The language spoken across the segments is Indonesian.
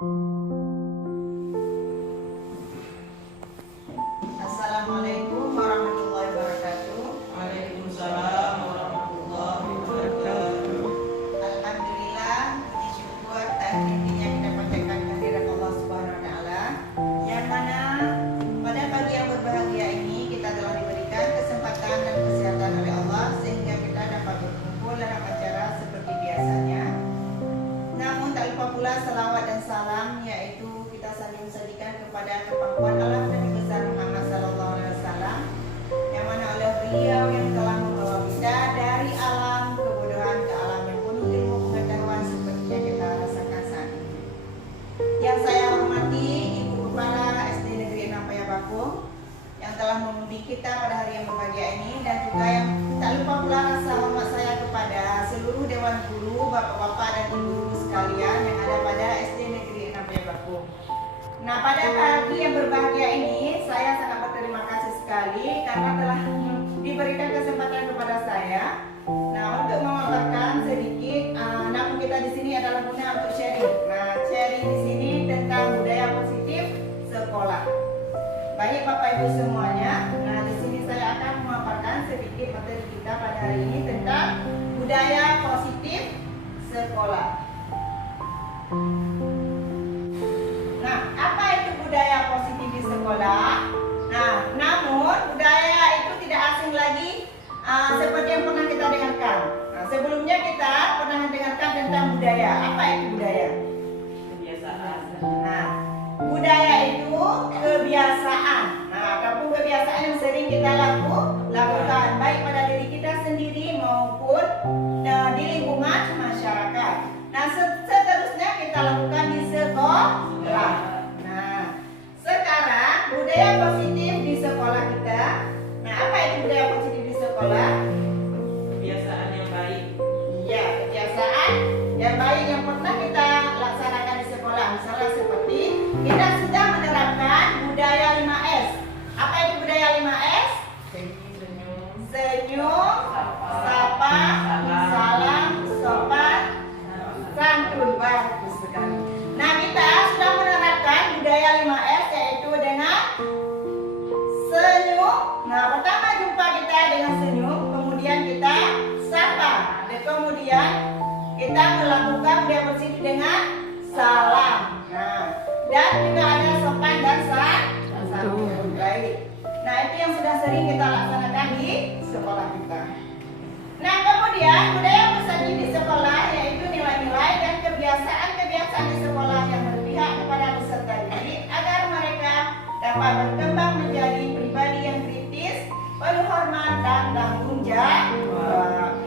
Assalamualaikum warahmatullahi wabarakatuh. Waalaikumsalam warahmatullahi wabarakatuh. Alhamdulillah, puji syukur akhirnya kita panjatkan kehadirat Allah Subhanahu wa taala, yang mana pada pagi yang berbahagia ini kita telah diberikan kesempatan dan kesehatan oleh Allah sehingga kita dapat berkumpul dalam acara seperti biasanya. Namun tak lupa pula salawat dan salam, yaitu kita saling sajikan kepada kepangkuan Allah Nabi besar Muhammad sallallahu alaihi wasallam, yang mana oleh beliau yang telah membawa kita dari alam kebodohan ke alam yang penuh ilmu pengetahuan seperti yang kita rasakan saat ini. Yang saya hormati Ibu Kepala SD Negeri 6 Payabakung yang telah membimbing kita pada hari yang berbahagia ini, dan juga yang tak lupa pula rasa hormat saya kepada seluruh dewan guru, bapak-bapak dan ibu-ibu sekalian yang ada pada SD Negeri 6 Payabakung. Nah, pada pagi yang berbahagia ini saya sangat berterima kasih sekali karena telah diberikan kesempatan kepada saya untuk memaparkan sedikit. Namun kita di sini adalah guna untuk sharing. Nah, sharing di sini tentang budaya positif sekolah. Baik Bapak Ibu semuanya, nah di sini saya akan memaparkan sedikit materi kita pada hari ini tentang budaya positif sekolah. Nah, apa itu budaya positif di sekolah? Nah, namun budaya itu tidak asing lagi seperti yang pernah kita dengarkan. Nah, sebelumnya kita pernah mendengarkan tentang budaya. Apa itu budaya? Kebiasaan. Nah, budaya itu kebiasaan. Nah, ataupun kebiasaan yang sering kita lakukan baik pada diri kita sendiri maupun di lingkungan masyarakat. Nah, seterusnya kita lakukan di sekolah. Nah, sekarang budaya positif di sekolah kita. Nah, apa itu budaya positif di sekolah? Kebiasaan yang baik. Ya, kebiasaan yang baik yang pernah kita laksanakan di sekolah. Misalnya seperti kita sudah menerapkan budaya 5S. Apa itu budaya 5S? Senyum, sapa, salam, sopan, santun. Bagus sekali. Nah, kita sudah menerapkan budaya 5S, yaitu dengan senyum. Nah, pertama jumpa kita dengan senyum, kemudian kita sapa, dan kemudian kita melakukan budaya positif dengan salam. Nah, dan juga ada sopan dan santun. Baik. Nah, itu yang sudah sering kita laksanakan di sekolah kita. Nah, kemudian budaya positif di sekolah yaitu nilai-nilai dan kebiasaan-kebiasaan di sekolah yang berpihak kepada peserta didik agar mereka dapat berkembang menjadi pribadi yang kritis, penuh hormat dan tanggung jawab.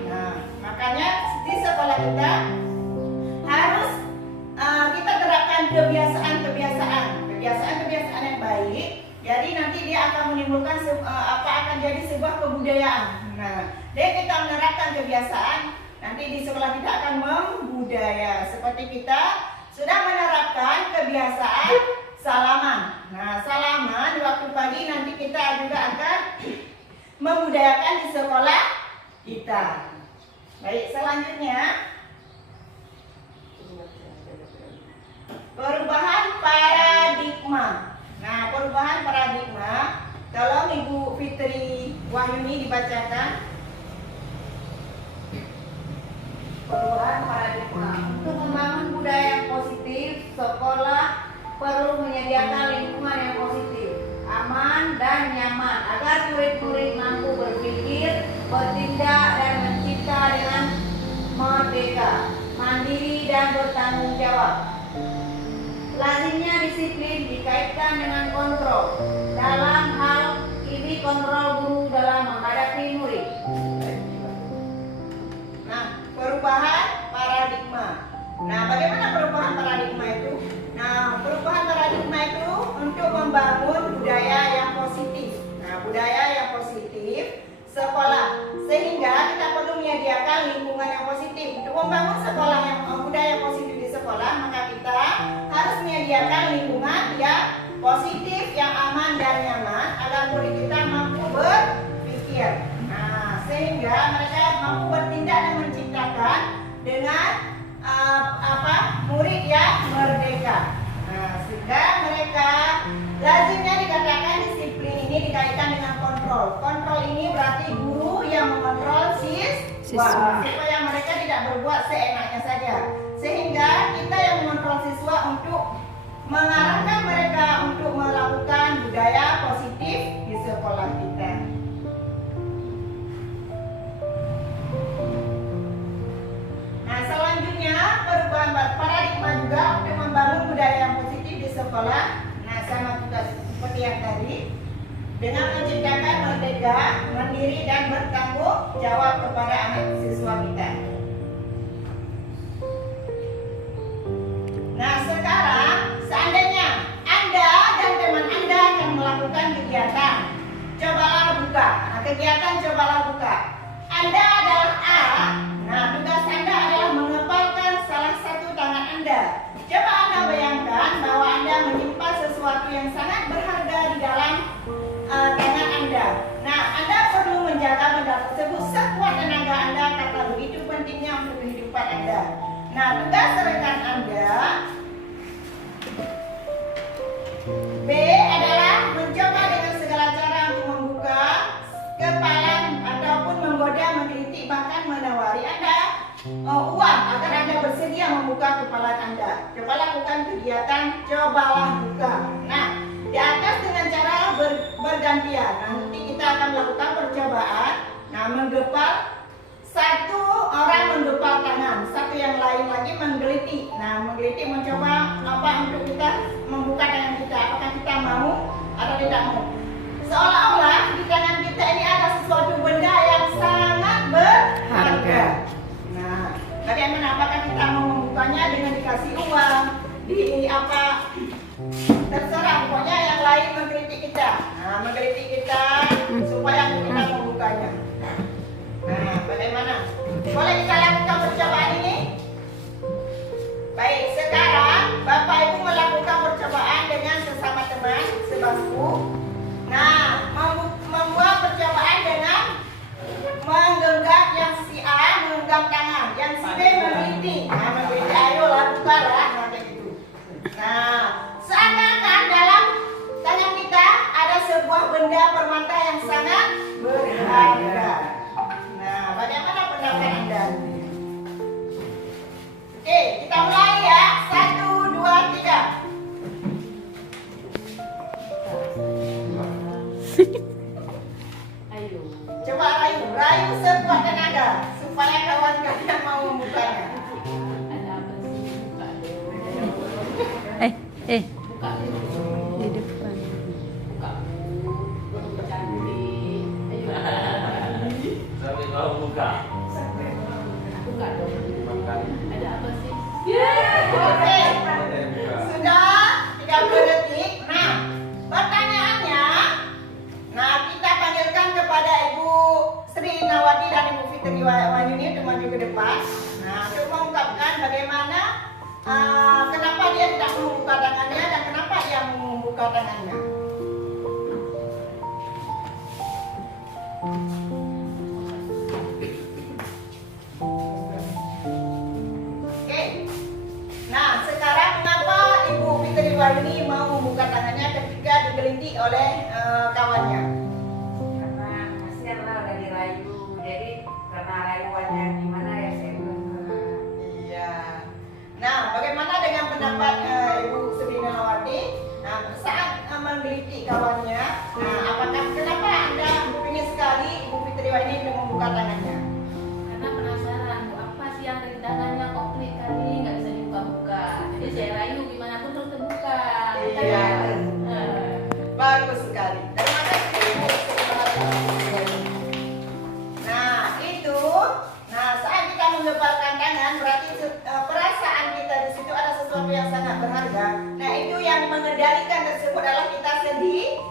Nah, makanya di sekolah kita harus kita terapkan kebiasaan yang baik. Jadi nanti dia akan menimbulkan akan jadi sebuah kebudayaan. Nah, dan kita menerapkan kebiasaan, nanti di sekolah kita akan membudaya. Seperti kita sudah menerapkan kebiasaan salaman. Nah, salaman di waktu pagi, nanti kita juga akan membudayakan di sekolah kita. Baik, selanjutnya perubahan paradigma. Nah, perubahan paradigma, tolong Ibu Fitri Wahyuni dibacakan. Perubahan paradigma. Untuk membangun budaya yang positif, sekolah perlu menyediakan lingkungan yang positif, aman dan nyaman agar murid-murid mampu berpikir, bertindak dan mencipta dengan merdeka, mandiri dan bertanggung jawab. Lazimnya disiplin dikaitkan dengan kontrol. Dalam hal ini kontrol guru dalam menghadapi murid. Nah, perubahan paradigma. Nah, bagaimana perubahan paradigma itu? Nah, perubahan paradigma itu untuk membangun budaya yang positif. Nah, budaya yang positif sekolah, sehingga kita perlu menyediakan lingkungan yang positif. Untuk membangun sekolah yang budaya positif di sekolah, maka kita harus menyediakan lingkungan yang positif, yang aman dan nyaman agar murid kita mampu berpikir. Nah, sehingga mereka mampu bertindak dan menciptakan dengan murid yang merdeka. kontrol. Kontrol ini berarti guru yang mengontrol siswa supaya mereka tidak berbuat seenaknya saja. Sehingga kita yang mengontrol siswa untuk mengarahkan mereka untuk melakukan budaya positif di sekolah kita. Nah, selanjutnya perubahan paradigma juga untuk membangun budaya yang positif di sekolah. Nah, sama juga seperti yang tadi, dengan menciptakan merdeka, mandiri dan bertanggung jawab kepada anak siswa kita. Nah, sekarang seandainya Anda dan teman Anda akan melakukan kegiatan, cobalah buka. Nah, kegiatan cobalah buka. Anda adalah A. Nah, tugas Anda adalah mengepalkan salah satu tangan Anda. Coba Anda bayangkan bahwa Anda menyimpan sesuatu yang sangat berharga di dalam tangan Anda. Nah, Anda perlu menjaga benda tersebut sekuat tenaga Anda karena begitu pentingnya untuk kehidupan Anda. Nah, tugas rekan Anda B adalah mencoba dengan segala cara untuk membuka kepala ataupun menggoda, menggelitik, bahkan menawari Anda uang agar Anda bersedia membuka kepala Anda. Coba lakukan kegiatan cobalah buka. Nah, di atas dengan cara bergantian. Nanti kita akan melakukan percobaan. Nah, menggepal, satu orang menggepal tangan, satu yang lain lagi menggelitik. Nah, menggelitik mencoba apa untuk kita membuka tangan kita. Apakah kita mau atau tidak mau? Seolah-olah di tangan kita ini ada sesuatu benda yang sangat berharga. Nah, bagaimana? Apakah kita mau membukanya dengan dikasih uang, di apa? Terserah, pokoknya yang lain menggelitik kita. Nah, menggelitik kita supaya kita membukanya. Nah, bagaimana? Boleh kita lakukan percobaan ini? Baik, sekarang Bapak Ibu melakukan percobaan dengan sesama teman sebangku. Nah, membuat percobaan dengan menggenggam yang si A menggenggam tangan, yang si B menggelitik. Nah, menggelitik, ayolah bukalah, nah kayak gitu. Nah, seakan-akan dalam tangan kita ada sebuah benda permata yang sangat berharga. Nah, bagaimana pendapat Anda? Oke, kita mulai ya. 1, 2, 3. Ayo. Coba rayu sekuat tenaga supaya kawan kalian mau membukanya. Ada apa sih? Buka dulu. Buka dulu. Di depan. Buka dulu. Cantik. Ayo. Sampai mau buka. Buka dulu. Ada apa sih? Oke, sudah 30 detik. Nah, pertanyaannya, nah kita panggilkan kepada Ibu Sri Nawati dan Ibu Fitri Wanyuni untuk maju ke depan. Nah, untuk mengungkapkan bagaimana, kenapa dia tidak membuka tangannya dan kenapa dia membuka tangannya. Oke. Nah, sekarang kenapa Ibu Fitri Wanyuni mau membuka tangannya ketika digelintik oleh kawannya? Karena kasihan lah udah dirayu. Jadi karena rayuannya gimana ya saya Iya. Nah, bagaimana dengan pendapat Ibu Sri Nawati? Nah, saat menggelitik kawannya, nah, apakah kenapa Anda ingin sekali Ibu Fitri Wanyuni untuk membuka tangannya? Karena penasaran apa sih yang ada di tangannya, kok klik kali nggak bisa dibuka-buka. Jadi saya rayu gimana pun terus terbuka. Iya. Bagus sekali. Terima kasih Ibu Sri Nawati. Nah, itu. Nah, saat kita menggepalkan tangan berarti perasaan kita di situ ada sesuatu yang sangat berharga. Nah, itu yang mengendalikan tersebut adalah kita sendiri.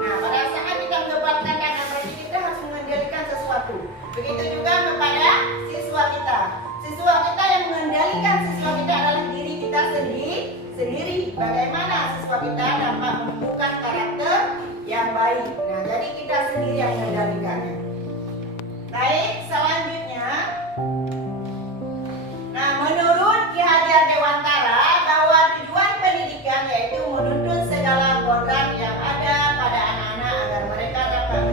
Nah, pada saat kita menggepalkan tangan berarti kita harus mengendalikan sesuatu. Begitu juga kepada siswa kita. Siswa kita yang mengendalikan siswa kita adalah diri kita sendiri. Bagaimana siswa kita dapat menumbuhkan karakter yang baik. Nah, jadi kita sendiri yang mengendalikannya. Baik, selanjutnya. Nah, menurut Ki Hajar Dewantara bahwa tujuan pendidikan yaitu menuntun segala kodrat yang ada pada anak-anak agar mereka dapat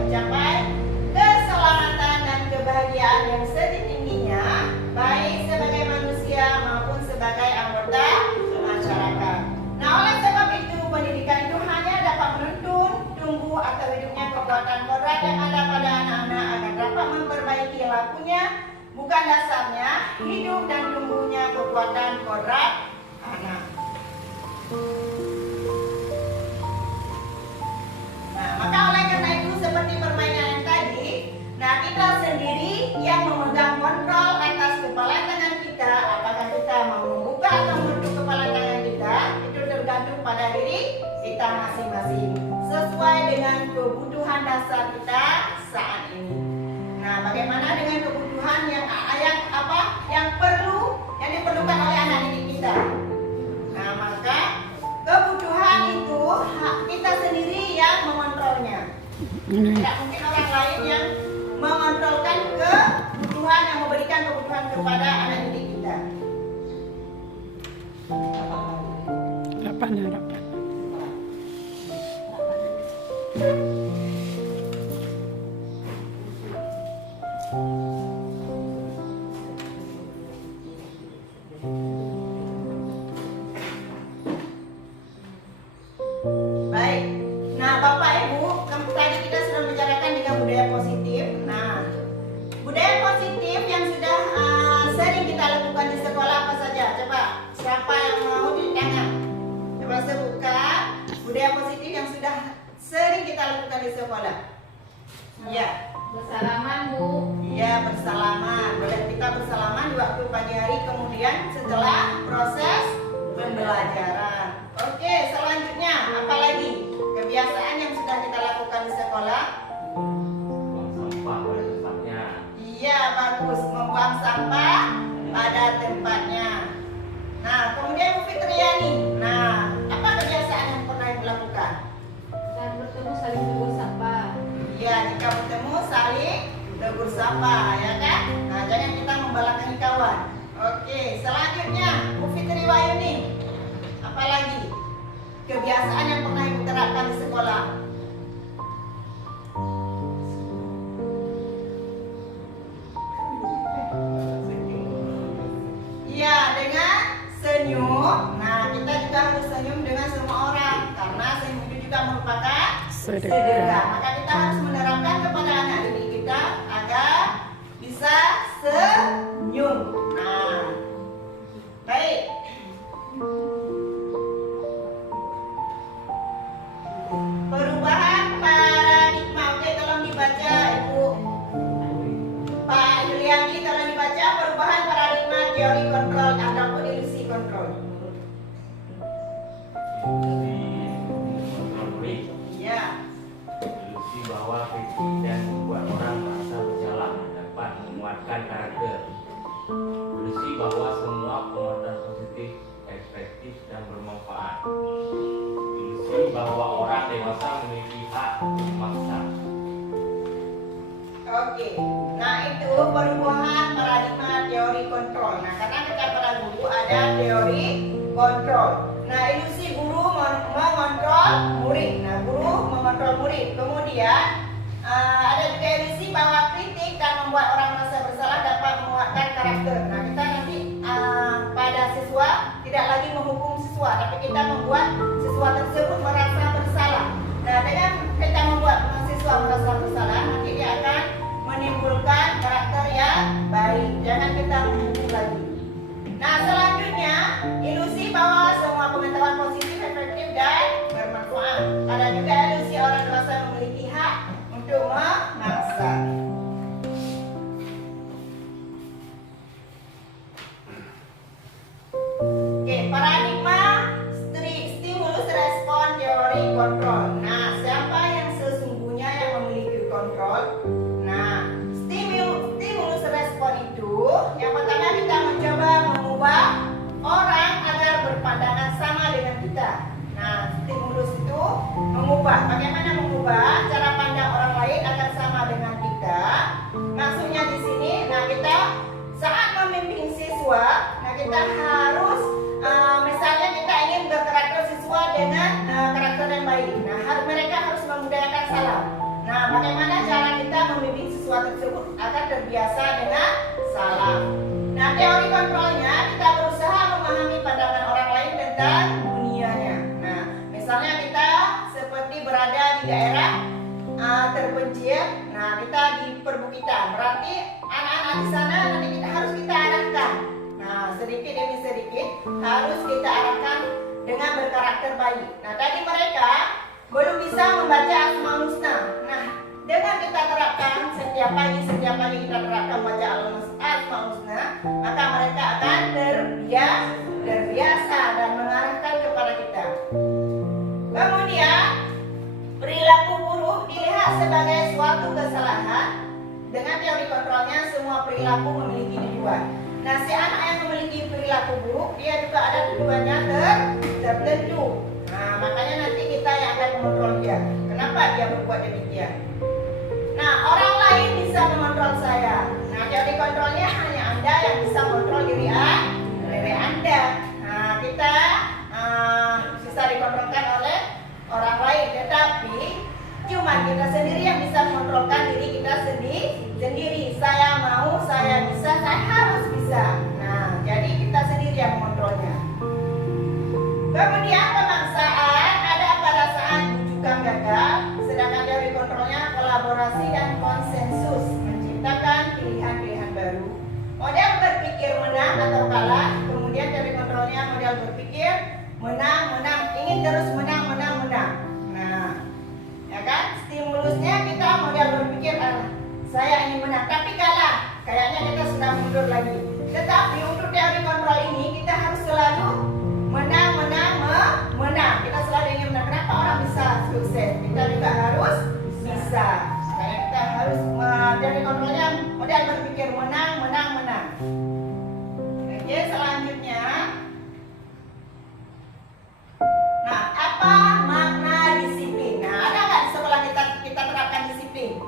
kita masing-masing sesuai dengan kebutuhan dasar kita saat ini. Nah, bagaimana dengan kebutuhan yang diperlukan oleh anak didik kita? Nah, maka kebutuhan itu kita sendiri yang mengontrolnya. Tidak mungkin orang lain yang mengontrolkan kebutuhan, yang memberikan kebutuhan kepada anak didik kita. Harapan. Baik. Nah, Bapak Ibu, tadi kita sudah membicarakan dengan budaya positif. Nah, budaya positif yang sudah sering kita lakukan di sekolah apa saja? Coba, siapa yang mau ditanya? Coba sebutkan budaya positif yang sudah sering kita lakukan di sekolah. Iya. Bersalaman, Bu. Iya, bersalaman. Boleh kita bersalaman di waktu pagi hari, kemudian setelah proses pembelajaran. Oke, selanjutnya apa lagi? Kebiasaan yang sudah kita lakukan di sekolah. Buang sampah pada tempatnya. Iya, bagus. Membuang sampah pada tempatnya. Nah, kemudian Bu Fitriani. Nah, apa kebiasaan yang pernah Ibu lakukan? Saat bertemu saling tegur sapa. Iya, jika bertemu saling tegur sapa, ya kan? Nah, jangan kita membelakangi kawan. Oke, selanjutnya Bu Fitri Wayuni. Apa lagi? Kebiasaan yang pernah Ibu terapkan di sekolah. Iya, dengan senyum. Nah, kita juga harus senyum dengan semua orang karena senyum itu juga merupakan sedekah. Maka kita harus menerapkan kepada anak didik kita agar bisa senyum. Nah, baik. Perubahan paradigma. Oke, tolong dibaca Ibu. Pak Yuliani, tolong dibaca perubahan paradigma teori kontrol ataupun ilusi kontrol. Ya. Ilusi bahwa kritik dan membuat orang merasa bersalah dapat menguatkan karakter. Ilusi bahwa semua penguatan positif efektif dan bermanfaat. Ilusi bahwa orang dewasa memiliki hak memaksa. Oke, nah itu perubahan paradigma teori kontrol. Nah, karena kita pada guru ada teori kontrol. Nah, ilusi guru mengontrol murid. Nah, guru mengontrol murid. Kemudian ada juga ilusi bahwa kritik dan membuat orang merasa bersalah dapat menguatkan karakter. Nah, kita nanti pada siswa tidak lagi menghukum siswa, tapi kita membuat siswa tersebut merasa bersalah. Nah, dengan kita membuat siswa merasa bersalah, nanti dia akan menimbulkan karakter yang baik. Jangan kita menghukum lagi. Nah, selanjutnya ilusi bahwa semua pengetahuan positif, efektif dan bermanfaat. Ada juga ilusi orang dewasa memiliki hak untuk memaksa. Oke, paradigma stimulus respon teori kontrol. Nah, siapa yang sesungguhnya yang memiliki kontrol? Nah, stimulus respon itu yang pertama kita mencoba mengubah orang agar berpandangan sama dengan kita. Nah, stimulus itu mengubah. Bagaimana mengubah cara pandang orang lain agar sama dengan kita? Maksudnya di sini, nah kita saat membimbing siswa, nah kita harus misalnya kita ingin berkarakter siswa dengan karakter yang baik. Nah, mereka harus membudayakan salam. Nah, bagaimana cara kita membimbing siswa tersebut agar terbiasa dengan salam? Nah, teori kontrolnya kita berusaha memahami pandangan orang lain tentang dunianya. Nah, misalnya kita seperti berada di daerah terpencil, nah kita di perbukitan, berarti anak-anak di sana nanti harus kita arahkan. Nah, sedikit demi sedikit harus kita arahkan dengan berkarakter baik. Nah, tadi mereka belum bisa membaca Asmaul Husna. Nah, dengan kita terapkan setiap pagi kita terapkan baca Asmaul Husna, maka mereka akan terbiasa dan mengarahkan kepada kita. Kemudian sebagai suatu kesalahan. Dengan teori kontrolnya semua perilaku memiliki tujuan. Nah, si anak yang memiliki perilaku buruk, dia juga ada tujuannya tertentu. Nah, makanya nanti kita yang akan mengontrol dia. Kenapa dia berbuat demikian? Nah, orang lain bisa mengontrol saya. Nah, teori kontrolnya hanya Anda yang bisa mengontrol diri Anda. Nah, kita bisa dikontrolkan oleh orang lain, tetapi cuma kita sendiri yang bisa mengontrolkan diri kita sendiri. Saya mau, saya bisa, saya harus bisa. Nah, jadi kita sendiri yang mengontrolnya. Kemudian pemaksaan ada pada saat bujukan gagal, sedangkan teori kontrolnya kolaborasi dan konsensus menciptakan pilihan-pilihan baru. Model berpikir menang atau kalah, kemudian teori kontrolnya model berpikir menang, ingin terus menang. Nah, ya kan? Stimulusnya kita model berpikir saya ingin menang, tapi kalah. Kayaknya kita sudah mundur lagi. Tetapi untuk teori kontrol ini kita harus selalu menang. Kita selalu ingin menang. Kenapa orang bisa sukses? Kita juga harus bisa. Karena kita harus teori kontrolnya model berpikir menang. Oke, selanjutnya. Nah, apa makna disiplin? Nah, ada nggak di sekolah kita terapkan disiplin?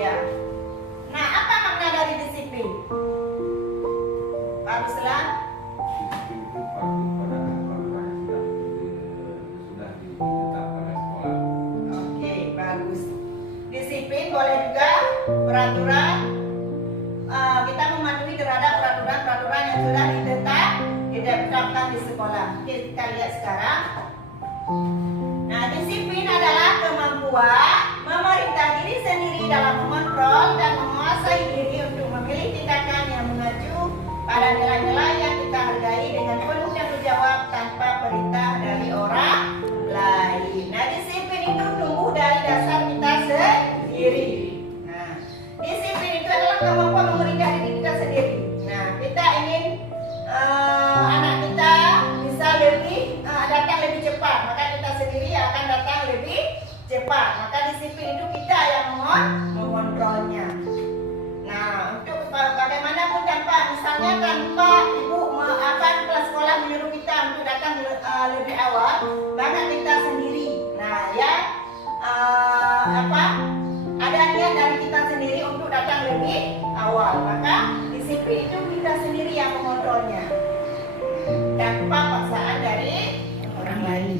Iya. Nah, apa makna dari disiplin? Pak Ruslan? Disiplin itu patuh pada peraturan yang sudah ditetapkan oleh sekolah. Oke, bagus. Disiplin boleh juga peraturan. Kita mematuhi terhadap peraturan-peraturan yang sudah ditetapkan di sekolah. Oke, kita lihat sekarang. Nah, disiplin adalah kemampuan memerintah diri sendiri dalam mengontrol dan menguasai diri untuk memilih tindakan yang mengacu pada nilai-nilai yang kita hargai dengan penuh tanggung jawab tanpa perintah dari orang lain. Nah, disiplin itu tumbuh dari dasar kita sendiri. Nah, disiplin itu adalah kemampuan memerintah diri kita sendiri. Nah, kita ingin anak kita bisa datang lebih cepat, maka kita sendiri akan datang lebih cepat. Maka disiplin itu kita yang mengontrolnya. Nah, untuk bagaimanapun misalnya tanpa ibu kelas sekolah menyuruh kita untuk datang lebih awal, maka kita sendiri. Nah, ya ada niat dari kita sendiri untuk datang lebih awal, maka disiplin itu kita sendiri yang mengontrolnya tanpa paksaan dari orang lain.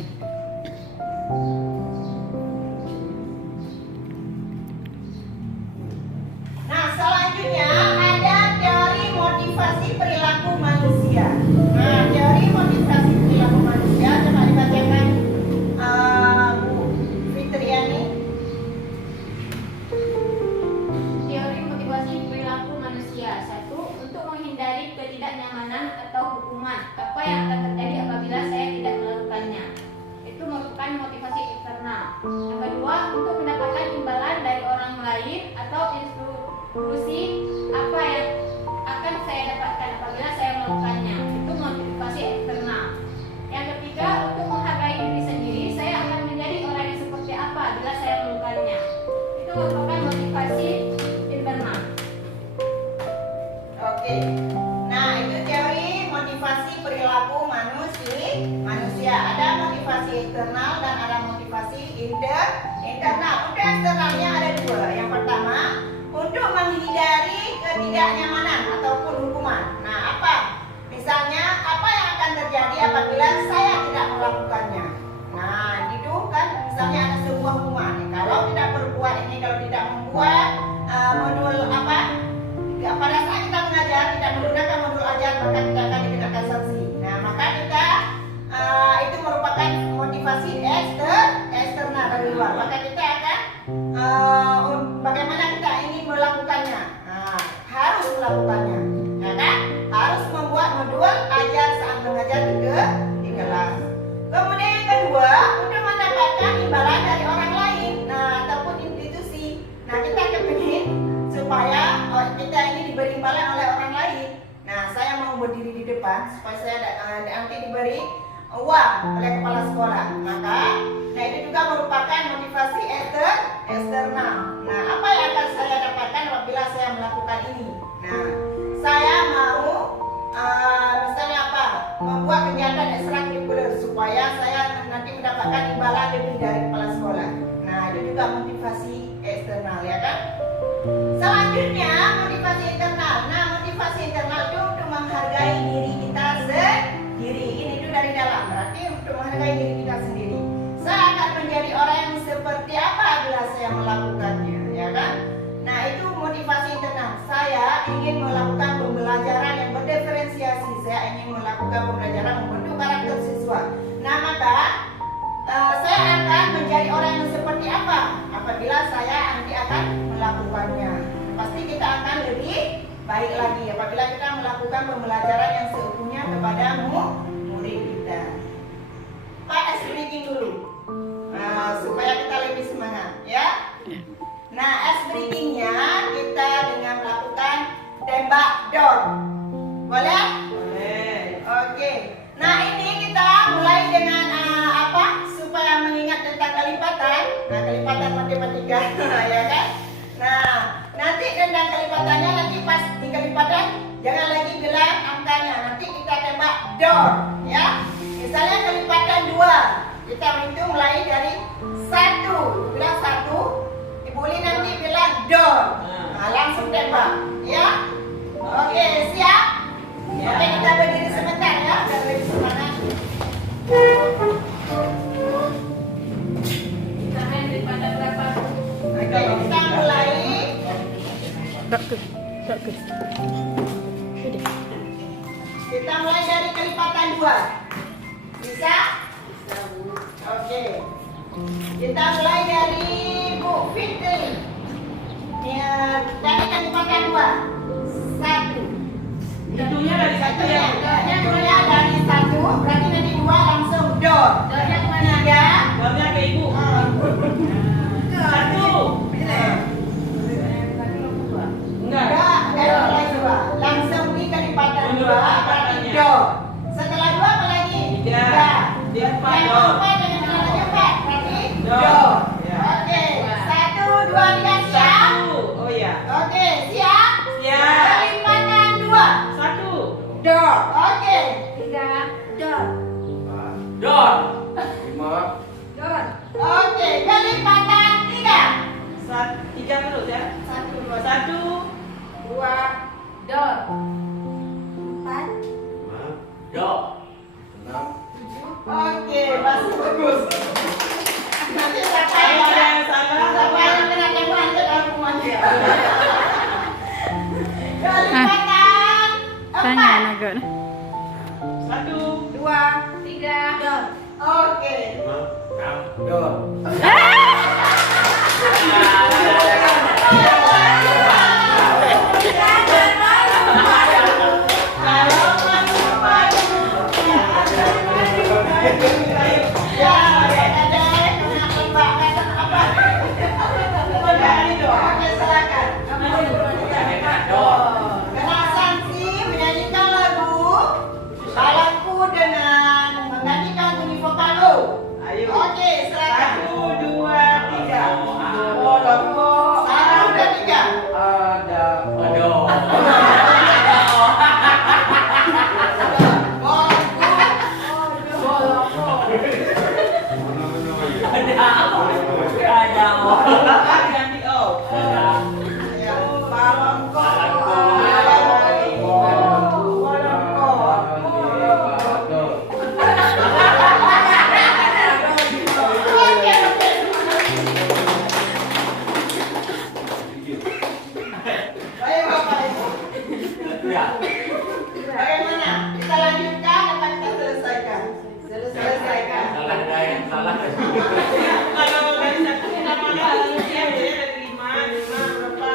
Nah, selanjutnya ada teori motivasi perilaku manusia. Nah, teori motivasi perilaku manusia coba dibacakan Bu Fitriani. Teori motivasi perilaku manusia. 1. Untuk menghindari ketidaknyamanan atau hukuman. Apa yang akan terjadi apabila saya tidak melakukannya? Itu merupakan motivasi eksternal. Yang kedua, untuk mendapatkan imbalan dari orang lain atau institusi apa yang akan saya dapatkan apabila saya melakukannya. Itu motivasi eksternal. Yang ketiga, untuk menghargai diri sendiri, saya akan menjadi orang yang seperti apa bila saya melakukannya. Itu merupakan motivasi internal. Oke. Nah, itu teori motivasi perilaku manusia. Ada motivasi eksternal dan ada motivasi internal. Untuk eksternalnya ada dua. Yang pertama, untuk menghindari ketidaknyamanan ataupun hukuman. Nah, apa? Misalnya, apa yang akan terjadi apabila saya tidak melakukannya? Nah, itu kan misalnya ada sebuah hukuman. Kalau tidak berbuat ini, kalau tidak membuat modul pada saat kita mengajar tidak menggunakan modul ajar, maka kita akan dikenakan sanksi. Nah, maka kita itu merupakan motivasi eksternal dari luar. Maka kita akan bagaimana kita ingin melakukannya. Nah, harus melakukannya, ya kan? Harus membuat modul ajar saat mengajar di kelas. Kemudian yang kedua, untuk mendapatkan imbalan dari orang lain, ataupun institusi. Nah, kita kepingin supaya kita ini diberi imbalan oleh orang lain. Nah, saya mau berdiri di depan supaya saya nanti diberi uang oleh kepala sekolah. Maka Nah, itu juga merupakan motivasi eksternal. Nah, apa yang akan saya dapatkan apabila saya melakukan ini? Nah, saya mau misalnya apa? Membuat kegiatan ekstrakurikuler supaya saya nanti mendapatkan imbalan lebih dari kepala sekolah. Nah, itu juga motivasi eksternal, ya kan? Selanjutnya, motivasi internal. Nah, motivasi internal itu untuk menghargai diri kita sendiri. Ini itu dari dalam, berarti untuk menghargai diri kita sendiri. Saya akan menjadi orang yang seperti apa bila saya melakukannya, ya kan? Nah, itu motivasi internal. Saya ingin melakukan pembelajaran yang berdiferensiasi. Saya ingin melakukan pembelajaran membentuk karakter siswa. Nah, maka saya akan menjadi orang yang seperti apa apabila saya nanti akan melakukannya. Pasti kita akan lebih baik lagi apabila kita melakukan pembelajaran yang seutuhnya kepada murid kita. Pak, ice breaking dulu. Supaya kita lebih semangat, ya. Nah, ice breakingnya kita dengan melakukan tembak dor. Boleh? Boleh. Oke. Nah, ini kita mulai dengan supaya mengingat tentang kelipatan. Nah, kelipatan matematika, ya kan? Nah, nanti tentang kelipatannya nanti pas di kelipatan jangan lagi bilang angkanya. Nanti kita tembak dor, ya. Misalnya kelipatan 2, kita menghitung mulai dari 1. Bilang 1, Ibu Li nanti bilang dor. Nah, langsung tembak, ya. Oke, siap? Oke, kita berdiri sebentar ya, biar lebih semangat. Oke, kita mulai. Kita mulai dari kelipatan 2. Bisa? Oke. Kita mulai dari Bu Fitri. Ya, dari kelipatan 2. 1. Hitungnya dari 1 ya? Hitungnya dari 1, berarti nanti 2 langsung dor. Dornya kemana? 3. Dornya ke ibu. 1. Enggak. Enggak mulai 2. Langsung di kelipatan 2 berarti dor. Setelah 2 apa lagi? 3. Dia 4 Yang dor. 4 dengan lagi 4 berarti Dor. dor. Ya. Oke, 1, 2, 3 siap. 1. Oh iya. Oke, siap. Siap. Kelipatan 2 1. dor. Oke. 3 dor. Dor. 5. Dor. Oke, kelipatan 3. 3 terus ya. 1, 2, 1. 2. Dor. 4. Dor. 6. Oke, masih bagus. Nanti siapa Kalau ada yang yang salah, siapa yang kena tembak aja kamu manja. Kelipatan 4. 1. 2. 3 dor. Oke. 6. Dor. Ya, ada kena tembak kata apa? Oke, silakan. Kena sanksi menyanyikan lagu Balapku dengan menggantikan bunyi vokal lo. Ayo. Oke, silakan. 1, 2, 3. Bolongko. 1, 2, 3. Ada. Aduh. Ganti O. Baik, Bapak Ibu. Bagaimana? Kita lanjutkan apa kita selesaikan? Selesaikan. Salah ada yang salah. Kalau organisasi namanya harus ya dari 5 berapa?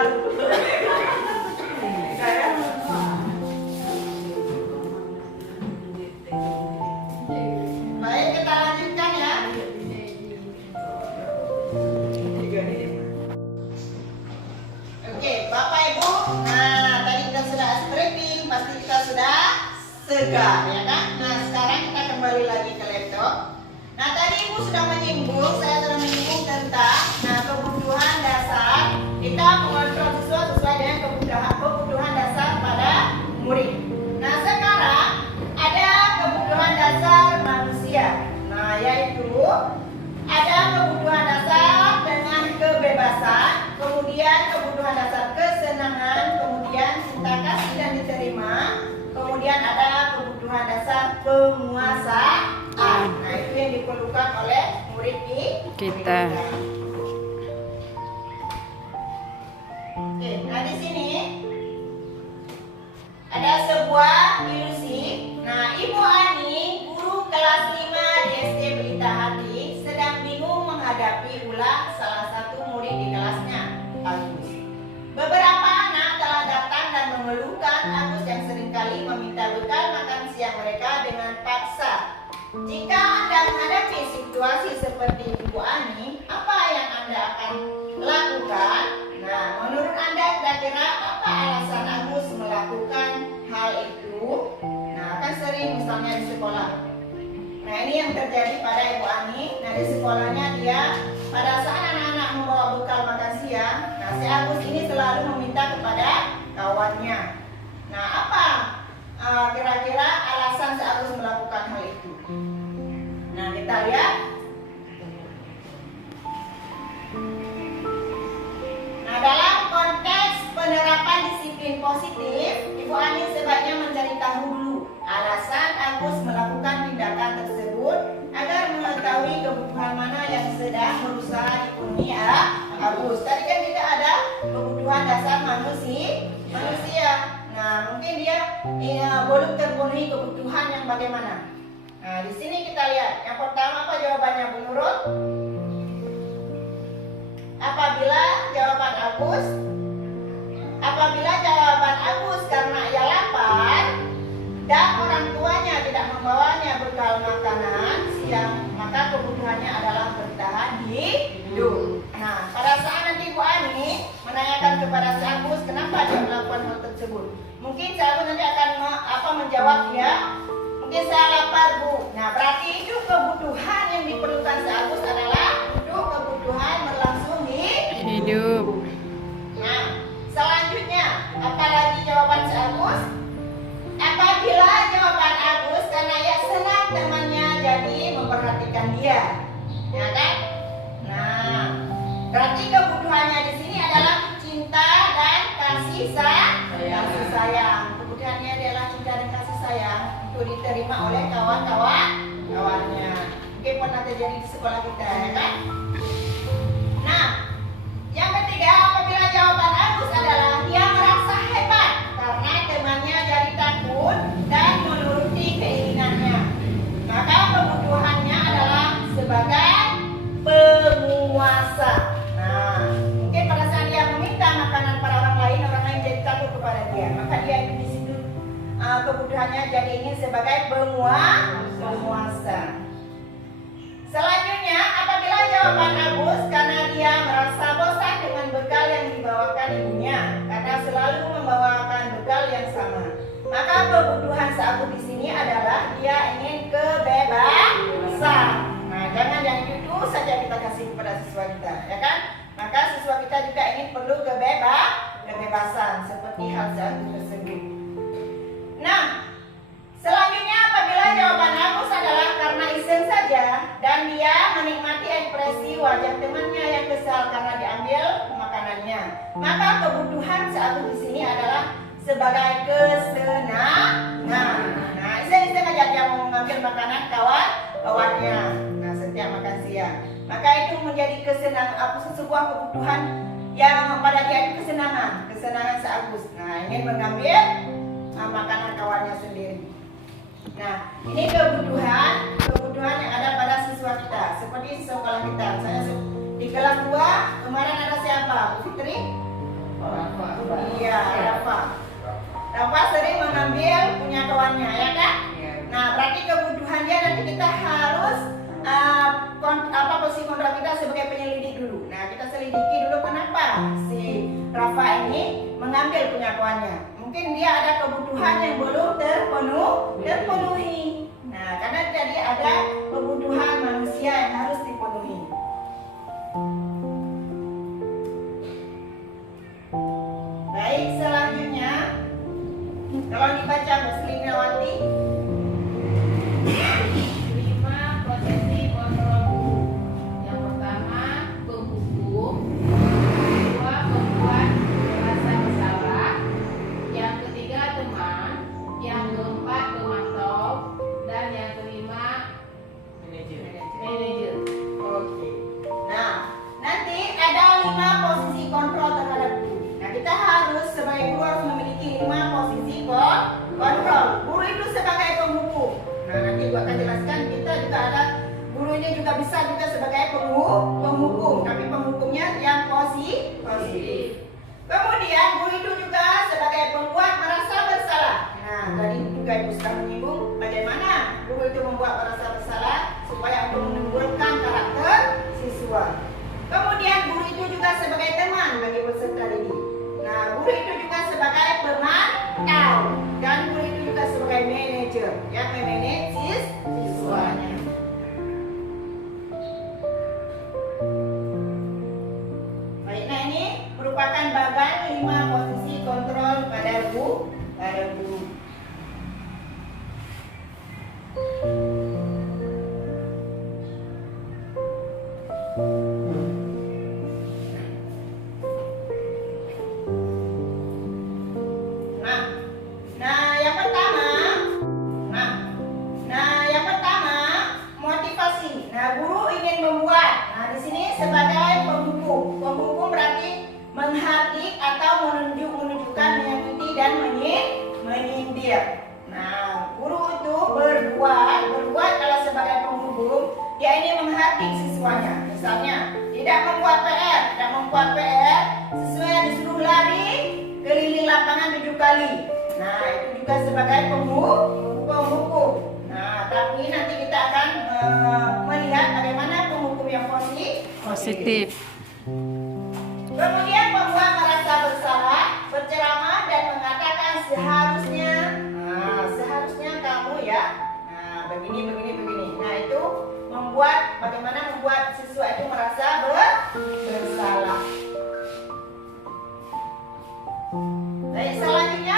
Baik, kita lanjutkan ya. Oke, Bapak Ibu. Nah, tadi kita sudah briefing, pasti kita sudah segar, ya kan? Nah, sekarang kita kembali lagi ke laptop. Nah, tadi ibu sudah menyinggung, saya sudah menyinggung tentang kebutuhan dasar. Kita mengontrol siswa sesuai dengan kebutuhan dasar pada murid. Nah, sekarang ada kebutuhan dasar manusia. Nah, yaitu ada kebutuhan dasar dengan kebebasan, kemudian kebutuhan dasar kesenangan, kemudian cinta kasih dan diterima, kemudian ada kebutuhan dasar penguasaan. Nah, itu yang diperlukan oleh murid kita. Oke, nah di sini ada sebuah ilusi. Nah, Ibu Ani, guru kelas 5 di SD Pelita Hati, sedang bingung menghadapi ulah salah satu murid di kelasnya, Agus. Beberapa anak telah datang dan mengeluhkan Agus yang seringkali meminta bekal makan siang mereka dengan paksa. Jika Anda menghadapi situasi seperti Ibu Ani, apa yang Anda akan lakukan? Nah, menurut Anda kira-kira apa alasan Agus melakukan hal itu? Nah, kan sering misalnya di sekolah. Nah, ini yang terjadi pada Ibu Ani. Nah, di sekolahnya dia pada saat anak-anak membawa bekal makan siang, nah si Agus ini selalu meminta kepada kawannya. Nah, apa kira-kira alasan si Agus melakukan hal itu? Nah, kita lihat. Nah, dalam konteks penerapan disiplin positif, Ibu Ani sebaiknya mencari tahu dulu alasan Agus melakukan tindakan tersebut agar mengetahui kebutuhan mana yang sedang berusaha dipenuhi Agus. Tadi kan tidak ada kebutuhan dasar manusia. Nah, mungkin dia belum terpenuhi kebutuhan yang bagaimana. Nah, di sini kita lihat. Yang pertama apa jawabannya Bu Nurul? Apabila jawaban Agus karena ia lapar dan orang tuanya tidak membawanya bekal makanan siang, maka kebutuhannya adalah bertahan hidup. Nah, pada saat nanti Bu Ani menanyakan kepada si Agus kenapa dia melakukan hal tersebut, mungkin si Agus nanti akan menjawab ya, mungkin saya lapar Bu. Nah, berarti itu kebutuhan yang diperlukan si Agus adalah untuk kebutuhan berlangsung hidup. Nah, selanjutnya apalagi jawaban si Agus? Apabila jawaban Agus karena ia senang temannya jadi memperhatikan dia, ya kan? Nah, berarti kebutuhannya di sini adalah cinta dan kasih sayang. Kebutuhannya adalah cinta dan kasih sayang untuk diterima oleh kawannya. Mungkin pernah terjadi di sekolah kita, ya kan? Nah, yang ketiga, apabila jawaban Agus adalah dia merasa hebat karena temannya jadi takut dan menuruti keinginannya, maka kebutuhannya adalah sebagai penguasa. Nah, mungkin pada saat dia meminta makanan pada orang lain jadi takut kepada dia, maka dia itu di situ kebutuhannya jadi ingin sebagai penguasa. Selanjutnya, apabila jawaban Agus karena dia merasa bosan dengan bekal yang dibawakan ibunya, karena selalu membawakan bekal yang sama, maka kebutuhan Agus di sini adalah dia ingin kebebasan. Nah, jangan yang itu saja kita kasih kepada siswa kita, ya kan? Maka siswa kita juga ingin perlu kebebasan seperti hal Agus tersebut. Nah, selanjutnya apabila jawaban Agus adalah karena iseng saja dan dia menikmati ekspresi wajah temannya yang kesal karena diambil makanannya, maka kebutuhan Agus di sini adalah sebagai kesenangan. Nah, iseng-iseng aja dia mau mengambil makanan kawannya. Nah, setiap makan siang, maka itu menjadi kesenangan, sebuah kebutuhan yang pada dia itu kesenangan Agus. Nah, ingin mengambil makanan kawannya sendiri. Nah, ini kebutuhan yang ada pada siswa kita, seperti sekolah kita. Saya di kelas 2 kemarin ada siapa? Bu Fitri? Rafa. Iya, Rafa sering mengambil punya kawannya, ya kan? Nah, berarti kebutuhan dia nanti kita harus posisi kontrak kita sebagai penyelidik dulu. Nah, kita selidiki dulu kenapa si Rafa ini mengambil punya kawannya. Mungkin dia ada kebutuhan yang belum terpenuhi. Nah, karena tadi ada kebutuhan manusia yang harus bisa juga sebagai penghukum, tapi penghukumnya yang positif. Kemudian guru itu juga sebagai pembuat merasa bersalah. Nah, tadi juga Ibu sudah menyinggung bagaimana guru itu membuat merasa bersalah supaya untuk menumbuhkan karakter siswa. Kemudian guru itu juga sebagai teman bagi peserta didik. Nah, guru itu juga sebagai pemantau dan guru itu juga sebagai manajer yang memanage siswanya. Baik, nah ini merupakan bagian 5 posisi kontrol pada guru. Nah, yang pertama motivasi. Nah, guru ingin membuat. Nah, di sini sebagai penghukum. Penghukum berarti menghardik atau menunjukkan, mengikuti dan menyindir. Nah, guru itu berbuat kalau sebagai penghukum, dia ini menghardik siswanya. Misalnya, tidak membuat PR, siswa yang disuruh lari keliling lapangan 7 kali. Nah, itu juga sebagai penghukum. Nah, tapi nanti kita akan melihat bagaimana penghukum yang positif. Kemudian membuat merasa bersalah, berceramah dan mengatakan seharusnya kamu ya. Nah, begini. Nah, itu bagaimana membuat siswa itu merasa bersalah. Baik, selanjutnya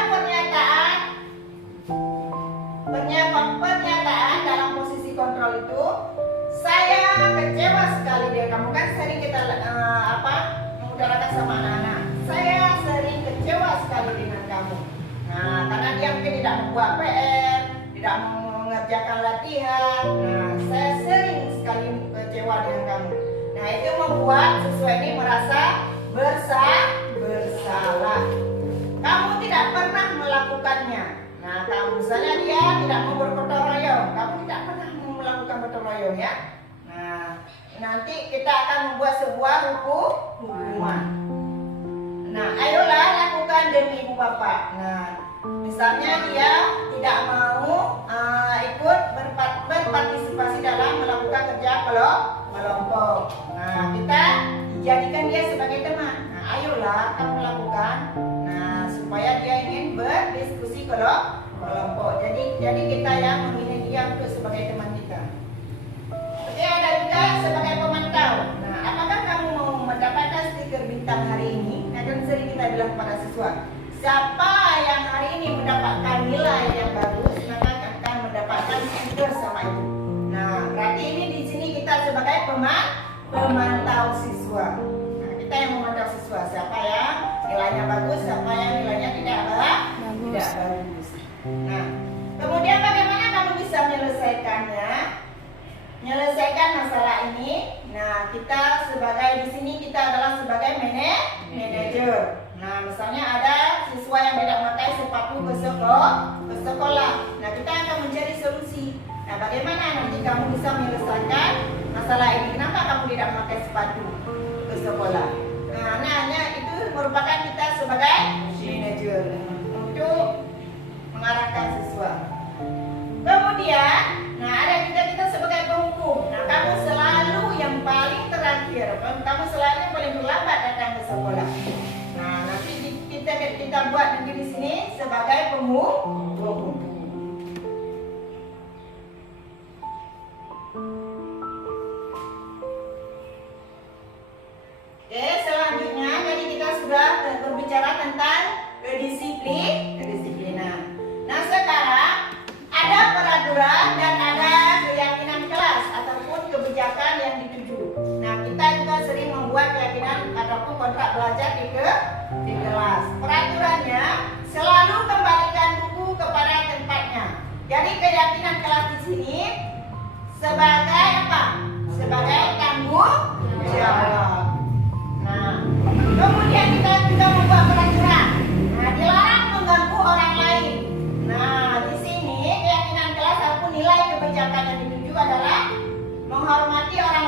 pernyataan dalam posisi kontrol itu, saya kecewa sekali dengan kamu. Kan sering kita mengutarakan sama anak-anak, saya sering kecewa sekali dengan kamu. Nah, karena dia mungkin tidak membuat PR, tidak mengerjakan latihan. Nah, saya sering sekali kecewa dengan kamu. Nah, itu membuat siswa ini merasa bersalah. Kamu tidak pernah melakukannya. Nah, kalau misalnya dia tidak mau bergotong royong, kamu tidak pernah melakukan gotong royong ya. Nah, nanti kita akan membuat sebuah hukuman. Nah, ayolah lakukan demi ibu bapak. Nah, misalnya dia tidak mau ikut berpartisipasi dalam melakukan kerja kelompok. Nah, kita jadikan dia sebagai teman. Nah, ayolah kamu lakukan. Nah, supaya dia ingin berdiskusi kelompok. Jadi kita yang memilih dia untuk sebagai teman kita. Oke, ada juga sebagai pemantau. Nah, apakah kamu mau mendapatkan stiker bintang hari ini? Nah, kan sering kita bilang kepada siswa, siapa yang hari ini mendapatkan nilai yang bagus, maka akan mendapatkan stiker sama ibu. Nah, berarti ini di sini kita sebagai pemantau siswa. Nah, kita yang memantau siswa, siapa yang nilainya bagus, siapa yang nilainya tidak bagus. Nah, kemudian bagaimana kamu bisa menyelesaikan masalah ini? Nah, kita di sini kita adalah sebagai manajer. Nah, misalnya ada siswa yang tidak memakai sepatu ke sekolah. Nah, kita akan mencari solusi. Nah, bagaimana nanti kamu bisa menyelesaikan masalah ini? Kenapa kamu tidak memakai sepatu ke sekolah? Nah, itu merupakan kita sebagai manajer untuk mengarahkan siswa. Kemudian, nah ada juga kita sebagai penghukum. Nah, kamu selalu yang paling terakhir, kamu selalu yang paling terlambat datang ke sekolah. Nah, nanti kita buat nanti di sini sebagai penghukum. Oke, selanjutnya jadi kita sudah berbicara tentang kedisiplinan. Nah, sekarang ada peraturan dan ada keyakinan kelas ataupun kebijakan yang dituju. Nah, kita juga sering membuat keyakinan ataupun kontrak belajar di kelas. Peraturannya selalu kembalikan buku kepada tempatnya. Jadi keyakinan kelas di sini sebagai apa? Sebagai tanggung jawab. Nah, kemudian kita juga membuat peraturan. Nah, dilarang mengganggu orang lain. Nah, di sini keyakinan kelas ataupun nilai kebijakan yang dituju adalah menghormati orang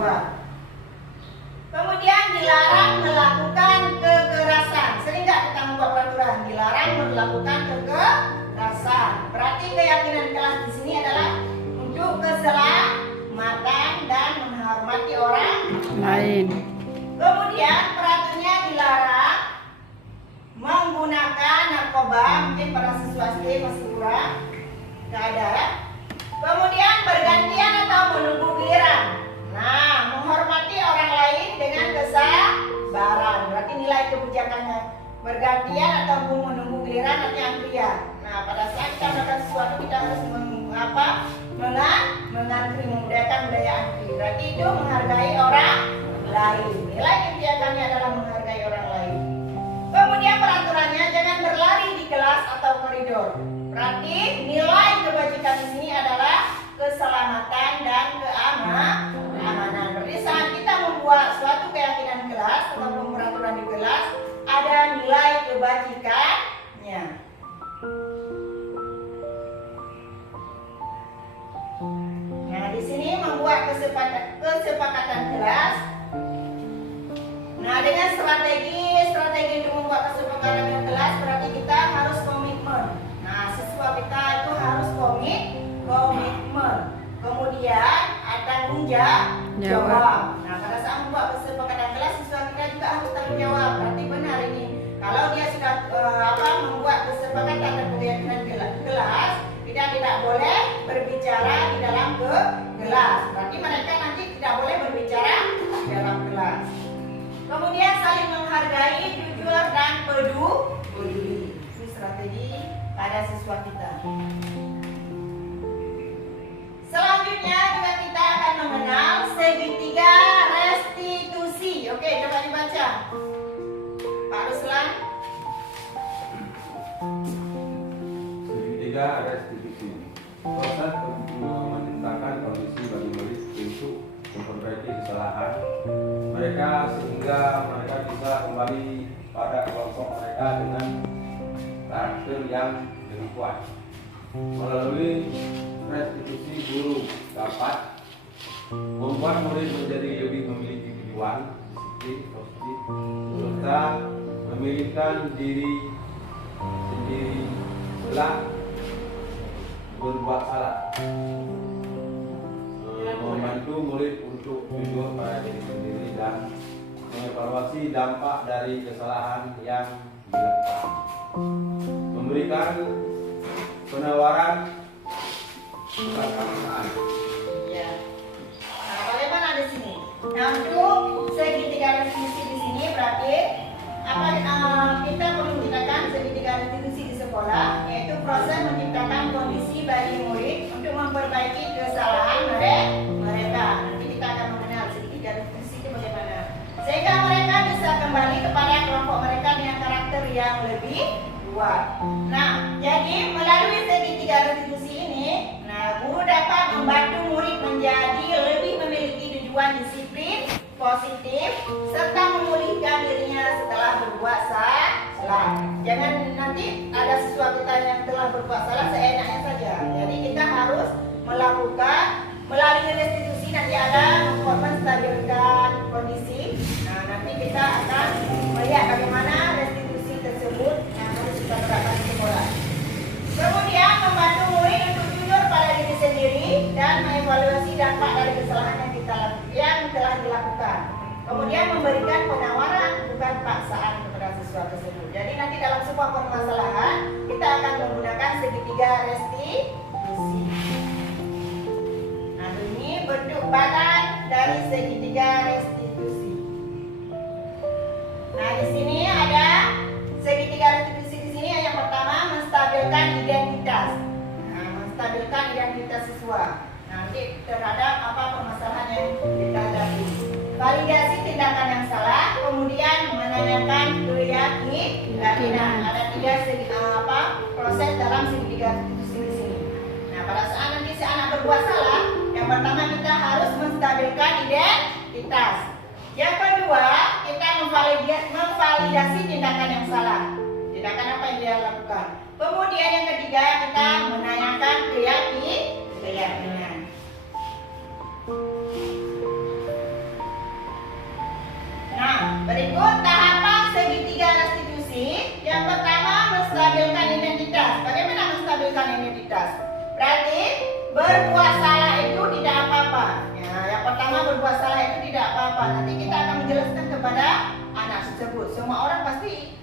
dibuat. Kemudian dilarang melakukan kekerasan. Sering nggak kita membuat peraturan dilarang melakukan kekerasan? Berarti keyakinan kelas di sini adalah untuk keselamatan dan menghormati orang Lain. Kemudian peraturannya dilarang menggunakan narkoba. Mungkin para siswa SD masih kurang, nggak ada ya. Kemudian bergantian atau menunggu giliran. Nah, menghormati orang lain dengan kesabaran. Berarti nilai kebijakannya bergantian atau menunggu giliran artinya antrian. Nah, pada saat kita melakukan sesuatu kita harus mengantri, memudahkan budaya antri. Berarti itu menghargai orang lain. Nilai kebijakannya adalah menghargai orang lain. Kemudian peraturannya jangan berlari di kelas atau koridor. Berarti nilai kebajikan di sini adalah keselamatan dan keamanan. Berarti saat kita membuat suatu keyakinan kelas ataupun peraturan di kelas ada nilai kebajikannya. Nah, di sini membuat kesepakatan kelas. Nah, dengan strategi untuk membuat kesepakatan kelas berarti kita harus komitmen. Nah, siswa kita itu harus komitmen. Kemudian tanggung jawab. Nah, pada saat membuat kesepakatan kelas siswa kita juga harus tanggung jawab. Berarti benar ini. Kalau dia sudah membuat kesepakatan dan keyakinan kelas, kita tidak boleh berbicara di dalam kelas. Berarti mereka nanti tidak boleh berbicara di dalam kelas. Kemudian saling menghargai, jujur dan peduli. Ini strategi pada siswa kita. Selanjutnya juga kita akan mengenal segitiga restitusi. Oke, coba dibaca. Pak Ruslan. Segitiga restitusi. Proses menciptakan kondisi bagi murid untuk memperbaiki kesalahan mereka sehingga mereka bisa kembali pada kelompok mereka dengan karakter yang lebih kuat. Melalui restitusi guru dapat membuat murid menjadi lebih memiliki tujuan, disiplin, positif, serta memilihkan diri sendiri setelah berbuat salah. Membantu murid untuk jujur pada diri sendiri dan mengevaluasi dampak dari kesalahan yang dilakukan. Memberikan penawaran kebangsaan. Ya. Nah, bagaimana di sini? Nah, untuk segitiga restitusi di sini berarti kita perlu menciptakan segitiga restitusi di sekolah, yaitu proses menciptakan kondisi bagi murid untuk memperbaiki kesalahan mereka. Nanti kita akan mengenal segitiga restitusi itu bagaimana, sehingga mereka bisa kembali kepada kelompok mereka dengan karakter yang lebih kuat. Nah, jadi melalui segitiga restitusi ini, guru dapat membantu murid menjadi lebih memiliki tujuan disiplin, positif, serta memulihkan dirinya setelah berbuat salah. Jangan nanti ada siswa kita yang telah berbuat salah seenaknya saja. Jadi kita harus melakukan melalui restitusi, nanti ada menstabilkan kondisi. Nah, nanti kita akan melihat bagaimana restitusi tersebut yang harus kita terapkan di sekolah. Kemudian membantu murid untuk jujur pada diri sendiri dan mengevaluasi dampak dari kesalahan yang telah dilakukan. Kemudian memberikan penawaran bukan paksaan kepada siswa tersebut. Jadi nanti dalam sebuah permasalahan kita akan menggunakan segitiga restitusi. Nah, ini bentuk badan dari segitiga restitusi. Nah, di sini ada segitiga restitusi di sini. Yang pertama, menstabilkan identitas. Nah, menstabilkan identitas siswa. Nanti terhadap permasalahan yang kita hadapi. Validasi tindakan yang salah, kemudian menanyakan keyakinan. Ada tiga proses dalam segitiga restitusi di sini. Nah, pada saat nanti si anak berbuat salah, yang pertama kita harus menstabilkan identitas. Yang kedua, kita memvalidasi tindakan yang salah. Tindakan apa yang dia lakukan. Kemudian yang ketiga, kita menanyakan keyakinan. Berikut tahapan segitiga restitusi. Yang pertama, menstabilkan identitas. Bagaimana menstabilkan identitas? Berarti berbuat salah itu tidak apa-apa. Ya, yang pertama berbuat salah itu tidak apa-apa. Nanti kita akan menjelaskan kepada anak tersebut. Semua orang pasti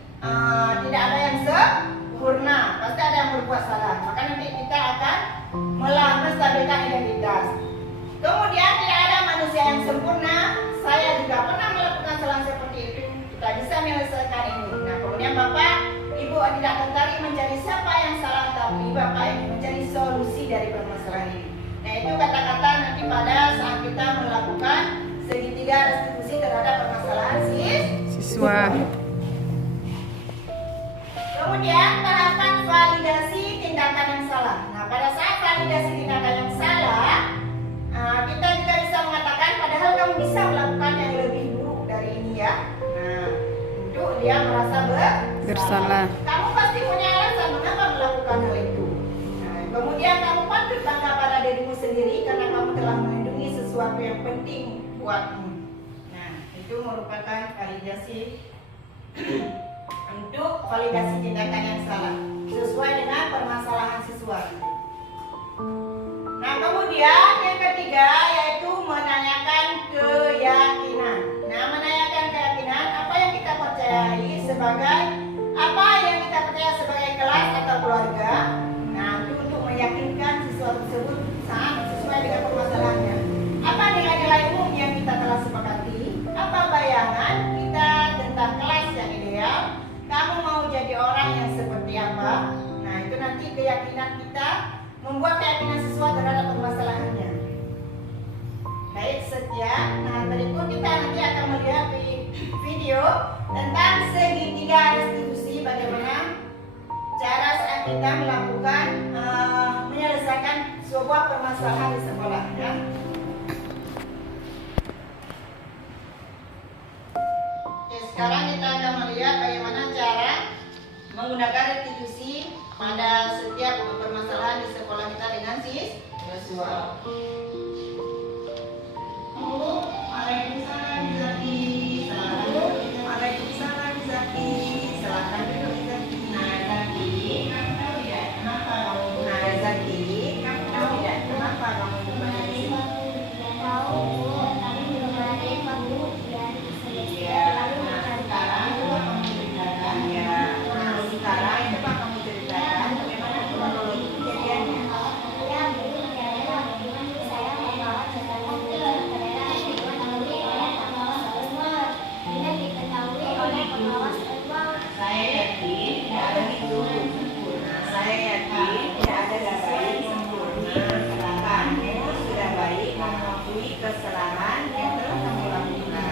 tidak ada yang sempurna. Pasti ada yang berbuat salah. Maka nanti kita akan menstabilkan identitas. Kemudian tidak ada manusia yang sempurna. Saya juga pernah melakukan kesalahan seperti itu. Kita bisa menyelesaikan ini. Nah, kemudian Bapak, Ibu tidak tertarik mencari siapa yang salah, tapi Bapak ingin mencari solusi dari permasalahan ini. Nah, itu kata-kata nanti pada saat kita melakukan segitiga restitusi terhadap permasalahan siswa. Kemudian tahapan validasi tindakan yang salah. Nah, pada saat validasi tindakan yang salah, kita juga bisa mengatakan padahal kamu bisa melakukan yang lebih buruk dari ini ya. Nah, untuk dia merasa bersalah. Kamu pasti punya alasan mengapa melakukan hal itu. Nah, kemudian kamu patut bangga pada dirimu sendiri karena kamu telah melindungi sesuatu yang penting buatmu. Nah, itu merupakan validasi untuk validasi tindakan yang salah sesuai dengan permasalahan siswa. Nah, kemudian yang ketiga yaitu menanyakan keyakinan. Nah, menanyakan keyakinan apa yang kita percayai sebagai kelas atau keluarga. Nah, untuk meyakinkan siswa tersebut saat sesuai dengan permasalahannya. Apa nilai-nilai umum yang kita telah sepakati? Apa bayangan kita tentang kelas yang ideal? Kamu mau jadi orang yang seperti apa? Nah, itu nanti keyakinan kita, membuat keyakinan siswa terhadap permasalahannya. Baik, sekian. Nah, berikut kita nanti akan melihat video tentang segitiga restitusi, bagaimana cara saat kita melakukan menyelesaikan sebuah permasalahan di sekolah. Ya. Oke, sekarang kita akan melihat bagaimana cara menggunakan restitusi pada setiap permasalahan di sekolah kita dengan siswa. Waalaikumsalam Zaki. Waalaikumsalam Zaki. Silakan duduk Zaki. Nah, Zaki, kamu tahu ya kenapa kamu? Nah, Zaki, kamu tahu ya kenapa kamu berada di sini? Tahu, tapi belum ada yang baru dari Iya. Nah, sekarang coba kamu ceritakan ya. Nah, sekarang coba kamu ceritakan bagaimana kronologi kejadiannya. Saya yakin tidak ada itu sempurna. Saya yakin tidak ada data yang sempurna. Silakan, kamu sudah baik mengakui kesalahan yang telah kamu lakukan.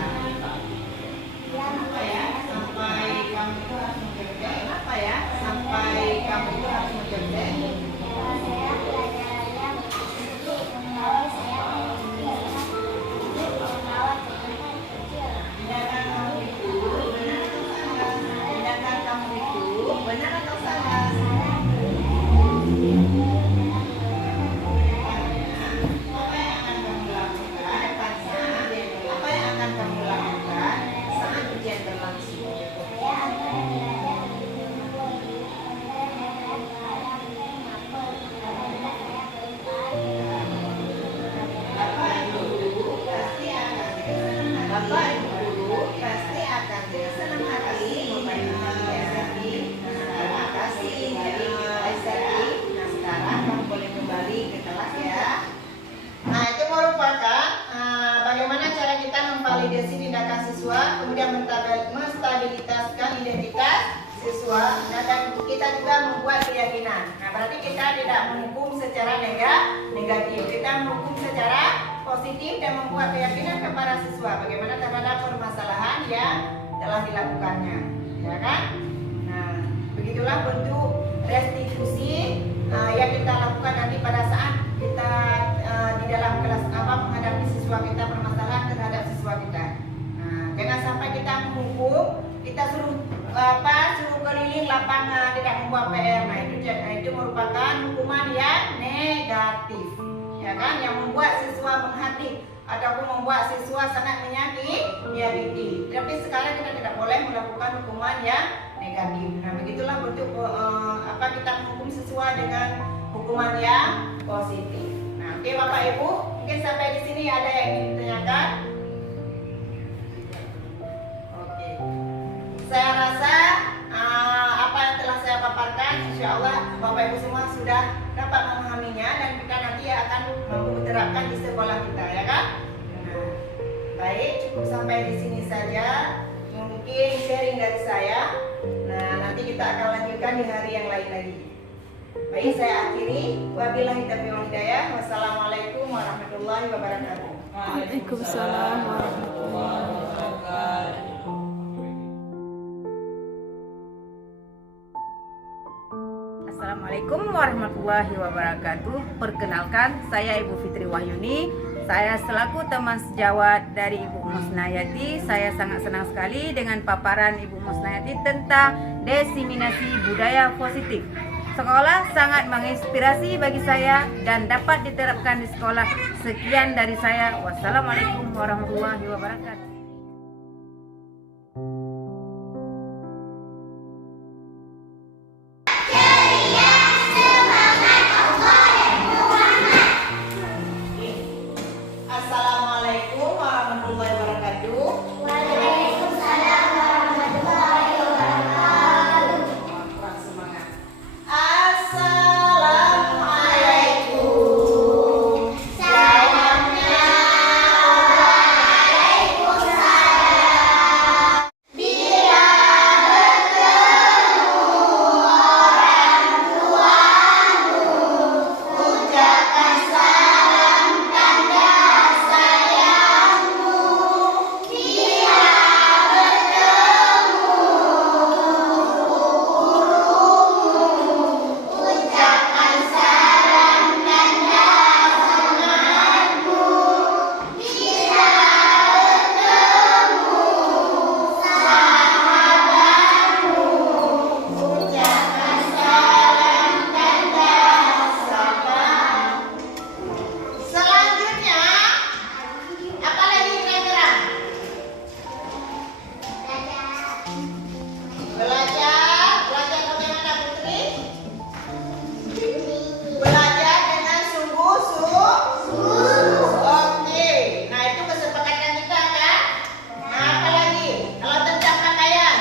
Kenapa ya? Sampai kamu itu harus menjadi apa ya? Sampai kamu itu harus menjadi benar atau salah? Apa yang akan kamu lakukan? Apa yang akan kamu lakukan saat ujian berlangsung? Bapak Ibu pasti akan dengan senang hati membantu kalian. Terima kasih Zaki. Nah, sekarang kamu boleh kembali ke kelas ya. Nah, itu merupakan bagaimana cara kita memvalidasi tindakan siswa, kemudian menstabilitaskan identitas siswa, dan kita juga membuat keyakinan. Nah, berarti kita tidak menghukum secara negatif, kita menghukum secara positif dan membuat keyakinan kepada siswa bagaimana terhadap permasalahan yang telah dilakukannya, ya kan? Nah, begitulah bentuk restitusi yang kita lakukan nanti pada saat kita di dalam kelas menghadapi siswa kita, permasalahan terhadap siswa kita. Nah, jangan sampai kita menghukum, kita suruh keliling lapangan, tidak membuat PR. Nah, itu merupakan hukuman yang negatif, ya kan, yang membuat siswa ataupun membuat siswa sangat menyakiti. Tapi sekarang kita tidak boleh melakukan hukuman yang negatif. Nah, begitulah bentuk kita menghukum sesuai dengan hukuman yang positif. Nah, oke Bapak Ibu, mungkin sampai di sini ada yang ingin ditanyakan? Oke. Saya rasa apa yang telah saya paparkan, insya Allah Bapak Ibu semua sudah dapat memahaminya dan kita nanti akan mampu menerapkan di sekolah kita, ya kan? Nah, baik, cukup sampai di sini saja. Mungkin sharing dari saya. Nah, nanti kita akan lanjutkan di hari yang lain lagi. Baik, saya akhiri. Wabillahi taufiq wal hidayah. Wassalamualaikum warahmatullahi wabarakatuh. Waalaikumsalam warahmatullahi wabarakatuh. Assalamualaikum warahmatullahi wabarakatuh. Perkenalkan, saya Ibu Fitri Wahyuni. Saya selaku teman sejawat dari Ibu Musnayati. Saya sangat senang sekali dengan paparan Ibu Musnayati tentang diseminasi budaya positif. Sekolah sangat menginspirasi bagi saya dan dapat diterapkan di sekolah. Sekian dari saya. Wassalamualaikum warahmatullahi wabarakatuh. Assalamualaikum warahmatullahi wabarakatuh. Waalaikumsalam warahmatullahi wabarakatuh. Kurang semangat. Assalamualaikum. Jawabnya waalaikumsalam. Bila bertemu orang tuamu, ucapkan salam tanda sayangmu. Bila bertemu gurumu, ucapkan salam tanda semangatmu. Bila bertemu sahabatmu, ucapkan salam tanda salam. Selanjutnya, apa lagi kira-kira? Belajar bagaimana Putri? Belajar dengan sungguh-sungguh. Oke, nah itu kesepakatan kita kan? Nah, apa lagi? Kalau tentang pakaian?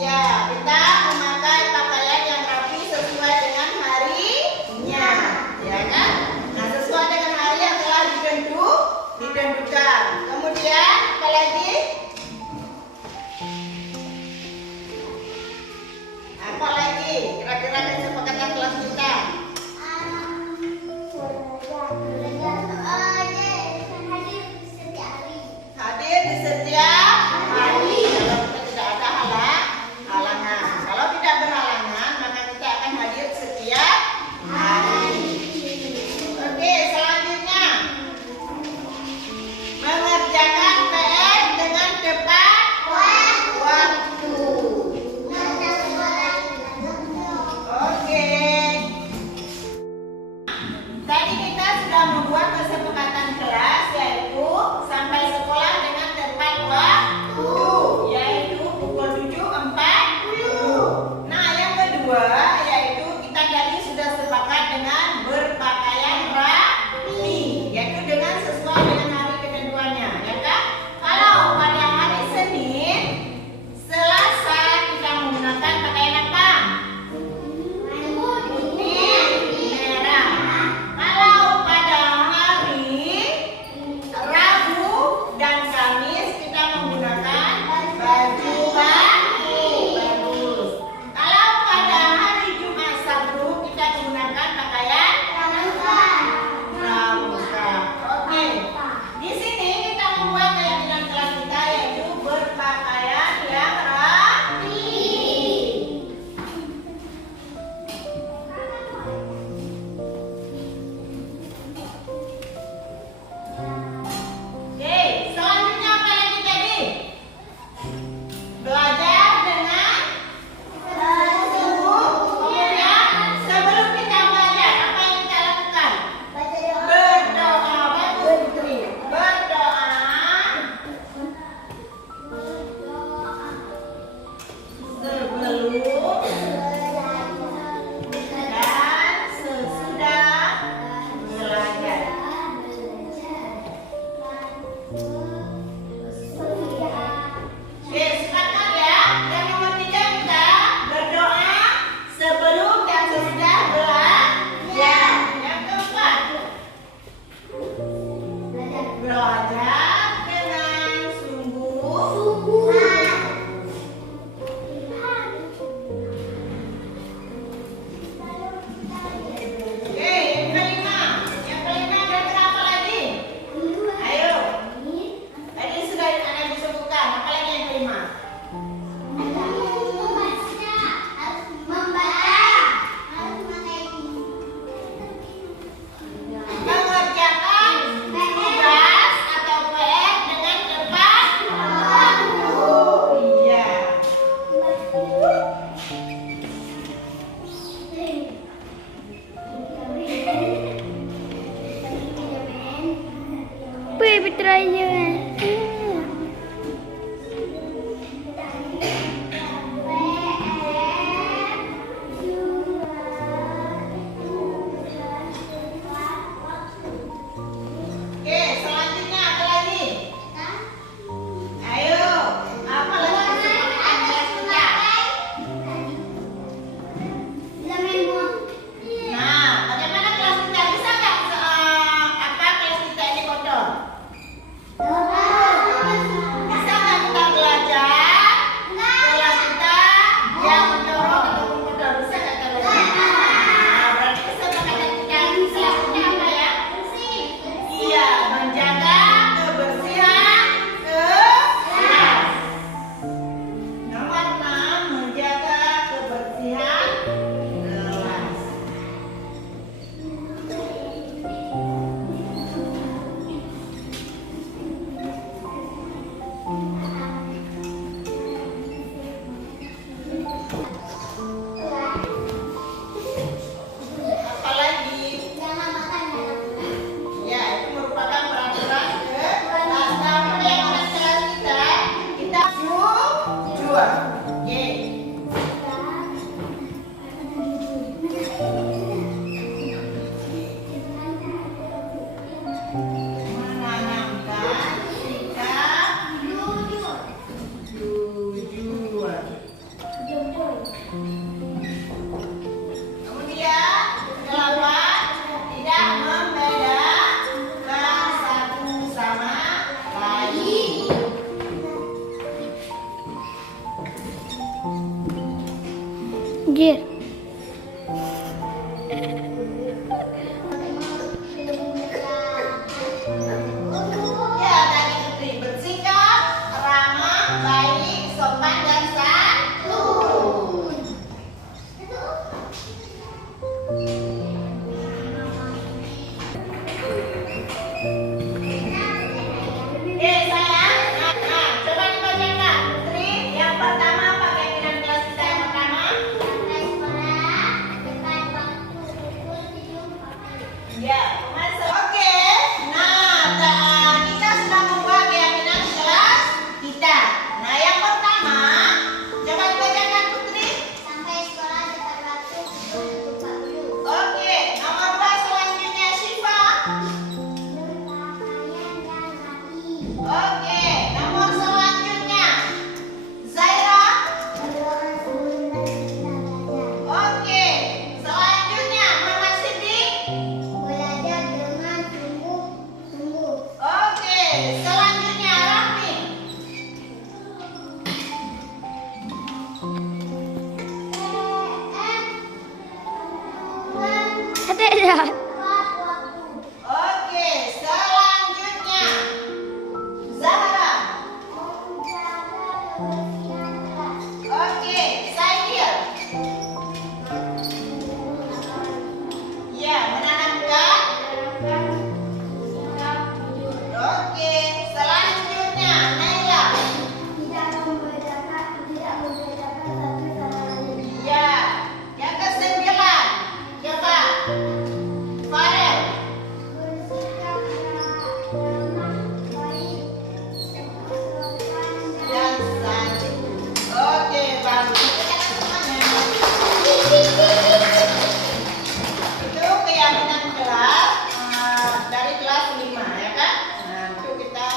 Iya, kita memakai pakaian yang rapi sesuai dengan harinya, ya kan? Nah, sesuai dengan hari yang telah ditentukan. Kemudian apa lagi? Apa lagi? Kira-kira kesepakatan kelas kita? Hadir di setiap hari. Kalau kita tidak ada halangan. Kalau tidak berhalangan, maka kita akan hadir setiap hari. Oke, selanjutnya. Mengerti Oke, sepakat ya. Yang nomor 3 kita berdoa sebelum dan sesudah belajar. Yang keempat, belajar dengan sungguh. Oke, yang kelima kira-kira apa lagi? Ayo, tadi sudah ada disebutkan. Apa lagi yang kelima? Mengerjakan tugas atau PR dengan cepat. Iya. Oke, selanjutnya apa lagi? Ayo, apa lagi kesempatan kelas kita? Nah, bagaimana kelas kita? Bisa nggak kelas kita ini kotor? Bisa nggak kita belajar kelas kita yang mencorok ataupun kotor? Bisa nggak kita belajar? Nah, berarti kesepakatan kita selanjutnya apa ya? Iya, menjaga kebersihan kelas. Nomor 6, menjaga kebersihan kelas. Apalagi? Ya, itu merupakan peraturan kelas. Namun yang kelas kita jujur. Oke. Menanamkan sikap jujur. Kemudian, 8, tidak membedakan satu sama lain. Gir. Ya, tadi Putri bersikap ramah, baik, sopan dan santun. Sayang. Nah, coba dibacakan. Putri, yang pertama apa keinginan kelas kita yang pertama? Ya, masuk. Oke. Nah, kita sudah membuat keyakinan kelas kita. Nah, yang pertama, coba dibacakan Putri. Oke, nomor 2 selanjutnya Syifa. Oke, nomor selanjutnya Zaira. Oke, selanjutnya Mama Siti. Oke, selanjutnya Raffi. Tidak. Oke, selanjutnya Zahra. Oke, Saidil. Ya, menanamkan. Oke, selanjutnya Naila. Ya, yang ke-9 coba Farel. Dan santun. Oke, bagus. Itu keyakinan kelas dari kelas 5 ya kan? Nah, itu kita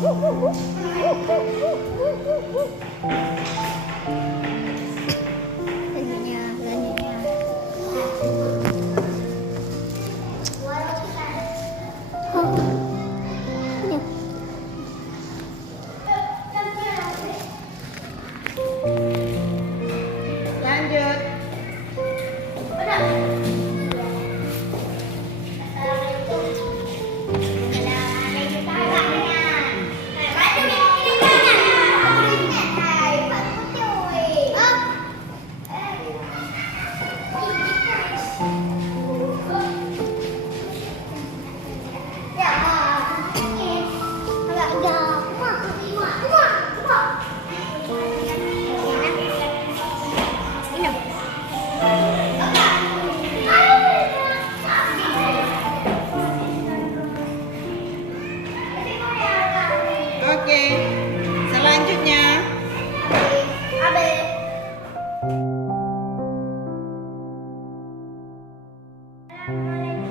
Lanjut. Oke. Selanjutnya. Assalamualaikum